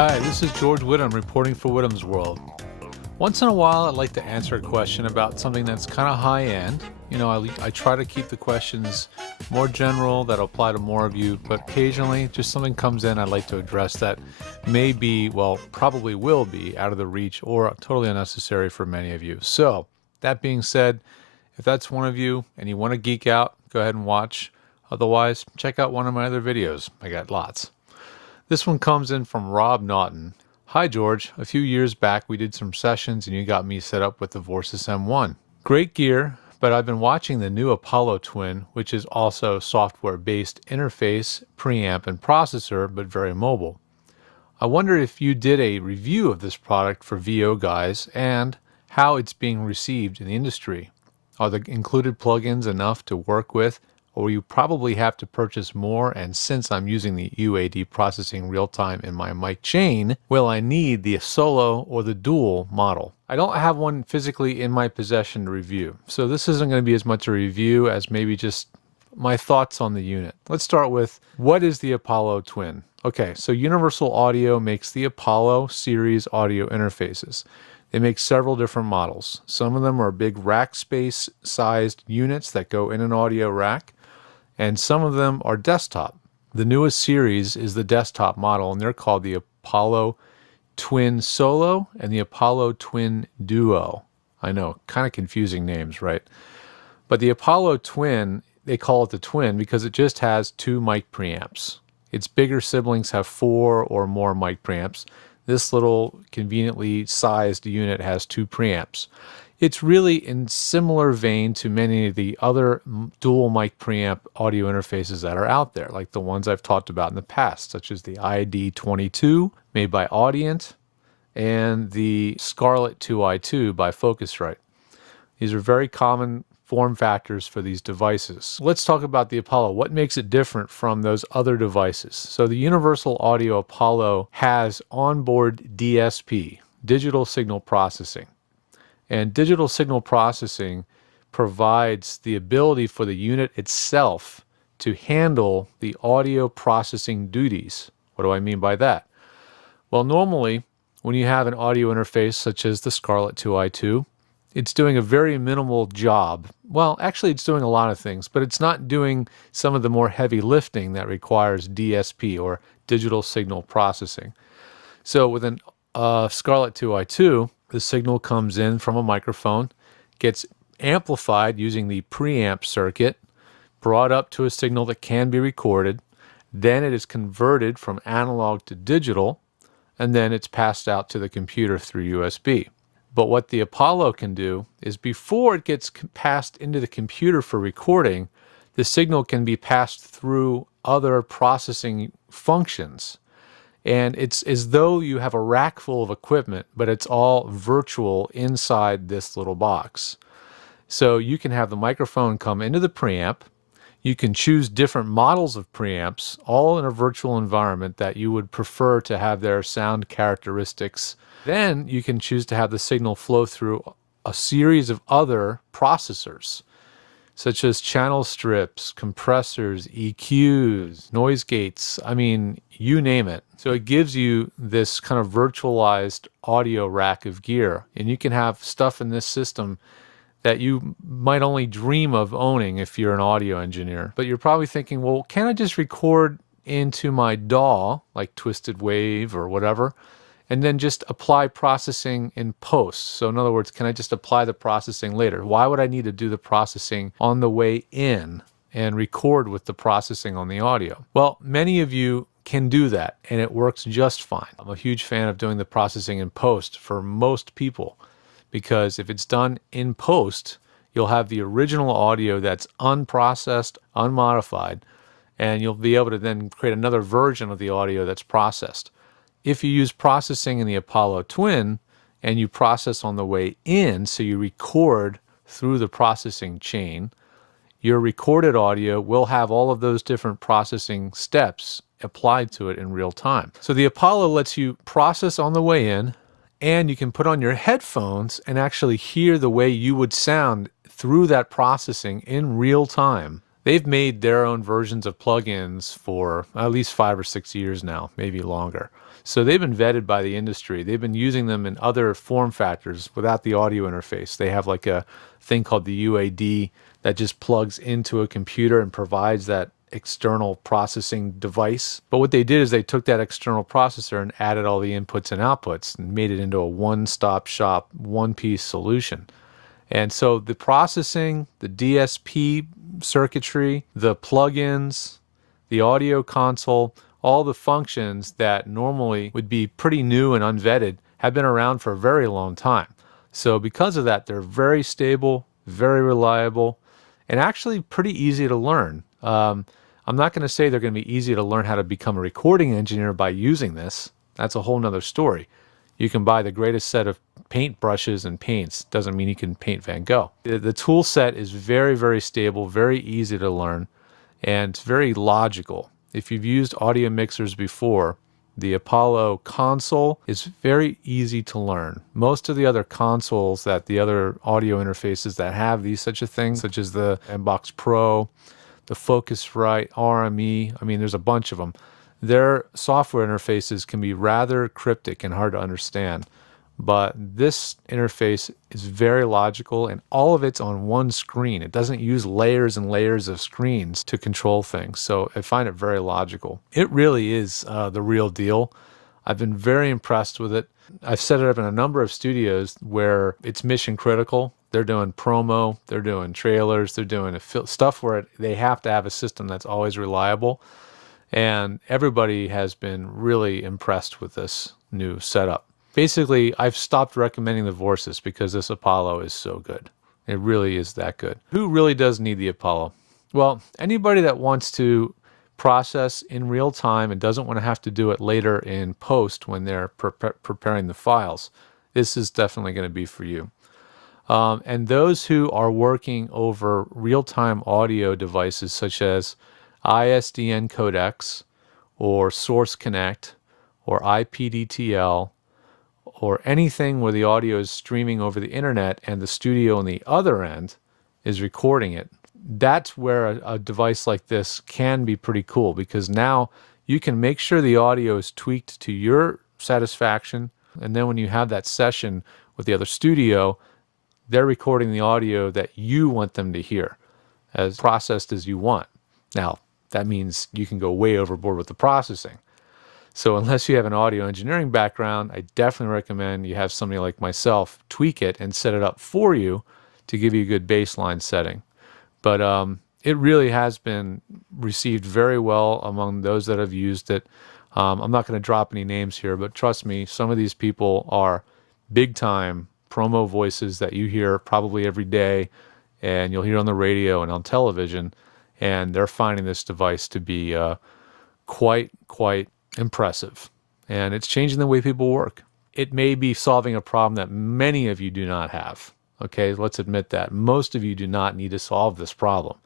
Hi, this is George Whittam reporting for Whittam's World. Once in a while, I'd like to answer a question about something that's kind of high-end. I try to keep the questions more general that apply to more of you, but occasionally just something comes in I'd like to address that may be, well, probably will be out of the reach or totally unnecessary for many of you. So, that being said, if that's one of you and you want to geek out, go ahead and watch. Otherwise, check out one of my other videos. I got lots. This one comes in from Rob Naughton. Hi George, a few years back we did some sessions and you got me set up with the Vorsys M1. Great gear, but I've been watching the new Apollo Twin, which is also software-based interface, preamp, and processor, but very mobile. I wonder if you did a review of this product for VO guys and how it's being received in the industry. Are the included plugins enough to work with, or you probably have to purchase more, and since I'm using the UAD processing real-time in my mic chain, will I need the solo or the dual model? I don't have one physically in my possession to review, so this isn't going to be as much a review as maybe just my thoughts on the unit. Let's start with, what is the Apollo Twin? Okay, so Universal Audio makes the Apollo series audio interfaces. They make several different models. Some of them are big rack space sized units that go in an audio rack, and some of them are desktop. The newest series is the desktop model, and they're called the Apollo Twin Solo and the Apollo Twin Duo. I know, kind of confusing names, right? But the Apollo Twin, they call it the Twin because it just has 2 mic preamps. Its bigger siblings have 4 or more mic preamps. This little conveniently sized unit has 2 preamps. It's really in similar vein to many of the other dual mic preamp audio interfaces that are out there, like the ones I've talked about in the past, such as the ID22 made by Audient and the Scarlett 2i2 by Focusrite. These are very common form factors for these devices. Let's talk about the Apollo. What makes it different from those other devices? So the Universal Audio Apollo has onboard DSP, digital signal processing. And digital signal processing provides the ability for the unit itself to handle the audio processing duties. What do I mean by that? Well, normally, when you have an audio interface such as the Scarlett 2i2, it's doing a very minimal job. Well, actually, it's doing a lot of things, but it's not doing some of the more heavy lifting that requires DSP, or digital signal processing. So with an Scarlett 2i2, the signal comes in from a microphone, gets amplified using the preamp circuit, brought up to a signal that can be recorded, then it is converted from analog to digital, and then it's passed out to the computer through USB. But what the Apollo can do is, before it gets passed into the computer for recording, the signal can be passed through other processing functions. And it's as though you have a rack full of equipment, but it's all virtual inside this little box. So you can have the microphone come into the preamp. You can choose different models of preamps, all in a virtual environment that you would prefer to have their sound characteristics. Then you can choose to have the signal flow through a series of other processors, such as channel strips, compressors, EQs, noise gates, I mean, you name it. So it gives you this kind of virtualized audio rack of gear, and you can have stuff in this system that you might only dream of owning if you're an audio engineer. But you're probably thinking, well, can't I just record into my DAW, like Twisted Wave or whatever, and then just apply processing in post? So in other words, can I just apply the processing later? Why would I need to do the processing on the way in and record with the processing on the audio? Well, many of you can do that, and it works just fine. I'm a huge fan of doing the processing in post for most people, because if it's done in post, you'll have the original audio that's unprocessed, unmodified, and you'll be able to then create another version of the audio that's processed. If you use processing in the Apollo Twin and you process on the way in, so you record through the processing chain, your recorded audio will have all of those different processing steps applied to it in real time. So the Apollo lets you process on the way in, and you can put on your headphones and actually hear the way you would sound through that processing in real time. They've made their own versions of plugins for at least 5 or 6 years now, maybe longer. So they've been vetted by the industry. They've been using them in other form factors without the audio interface. They have like a thing called the UAD that just plugs into a computer and provides that external processing device. But what they did is they took that external processor and added all the inputs and outputs and made it into a one-stop shop, one-piece solution. And so the processing, the DSP circuitry, the plugins, the audio console, all the functions that normally would be pretty new and unvetted have been around for a very long time. So because of that, they're very stable, very reliable, and actually pretty easy to learn. I'm not going to say they're going to be easy to learn how to become a recording engineer by using this. That's a whole nother story. You can buy the greatest set of paint brushes and paints. Doesn't mean you can paint Van Gogh. The tool set is very, very stable, very easy to learn, and very logical. If you've used audio mixers before, the Apollo console is very easy to learn. Most of the other consoles that the other audio interfaces that have these such a thing, such as the Mbox Pro, the Focusrite, RME, I mean, there's a bunch of them. Their software interfaces can be rather cryptic and hard to understand. But this interface is very logical, and all of it's on one screen. It doesn't use layers and layers of screens to control things, so I find it very logical. It really is the real deal. I've been very impressed with it. I've set it up in a number of studios where it's mission critical. They're doing promo, they're doing trailers, they're doing stuff where they have to have a system that's always reliable. And everybody has been really impressed with this new setup. Basically, I've stopped recommending the Vorsys because this Apollo is so good. It really is that good. Who really does need the Apollo? Well, anybody that wants to process in real time and doesn't want to have to do it later in post when they're preparing the files, this is definitely going to be for you. And those who are working over real-time audio devices such as ISDN codecs or Source Connect or IPDTL, or anything where the audio is streaming over the internet and the studio on the other end is recording it, that's where a device like this can be pretty cool, because now you can make sure the audio is tweaked to your satisfaction, and then when you have that session with the other studio, they're recording the audio that you want them to hear, as processed as you want. Now, that means you can go way overboard with the processing. So unless you have an audio engineering background, I definitely recommend you have somebody like myself tweak it and set it up for you to give you a good baseline setting. But it really has been received very well among those that have used it. I'm not going to drop any names here, but trust me, some of these people are big-time promo voices that you hear probably every day, and you'll hear on the radio and on television, and they're finding this device to be quite impressive, and it's changing the way people work. It may be solving a problem that many of you do not have. Okay, let's admit that. Most of you do not need to solve this problem.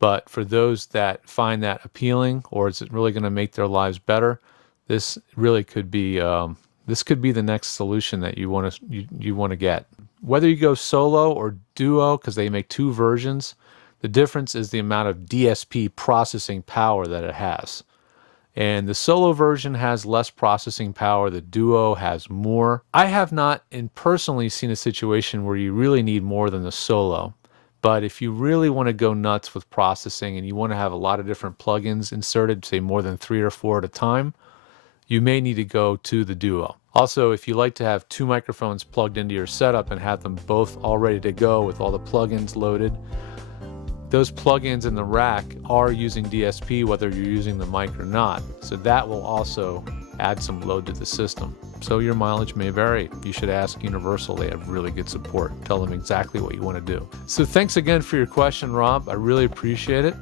But for those that find that appealing, or is it really going to make their lives better, this really could be the next solution that you want to get. Whether you go solo or duo, because they make two versions, the difference is the amount of DSP processing power that it has. And the solo version has less processing power. The duo has more. I have not personally seen a situation where you really need more than the solo. But if you really want to go nuts with processing and you want to have a lot of different plugins inserted, say more than 3 or 4 at a time, you may need to go to the duo. Also, if you like to have 2 microphones plugged into your setup and have them both all ready to go with all the plugins loaded, those plugins in the rack are using DSP whether you're using the mic or not. So that will also add some load to the system. So your mileage may vary. You should ask Universal. They have really good support. Tell them exactly what you want to do. So thanks again for your question, Rob. I really appreciate it.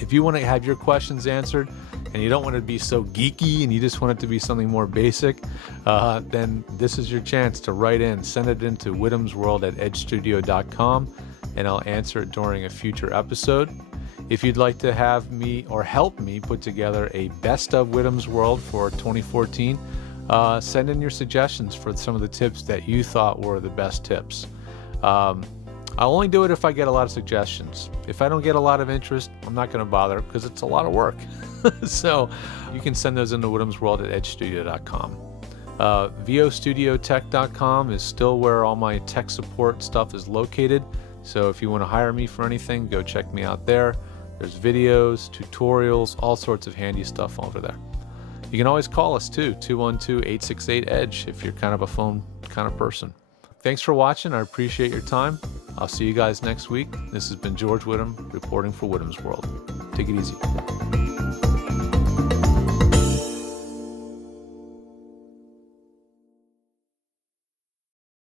If you want to have your questions answered and you don't want to be so geeky and you just want it to be something more basic, then this is your chance to write in. Send it into whittamsworld@edgestudio.com. and I'll answer it during a future episode. If you'd like to have me or help me put together a best of Whittam's World for 2014, send in your suggestions for some of the tips that you thought were the best tips. I'll only do it if I get a lot of suggestions. If I don't get a lot of interest, I'm not going to bother because it's a lot of work. So you can send those into whittamsworld at edgestudio.com. VOstudiotech.com is still where all my tech support stuff is located. So if you want to hire me for anything, go check me out there. There's videos, tutorials, all sorts of handy stuff over there. You can always call us too, 212-868-EDGE if you're kind of a phone kind of person. Thanks for watching. I appreciate your time. I'll see you guys next week. This has been George Whittam reporting for Whittam's World. Take it easy.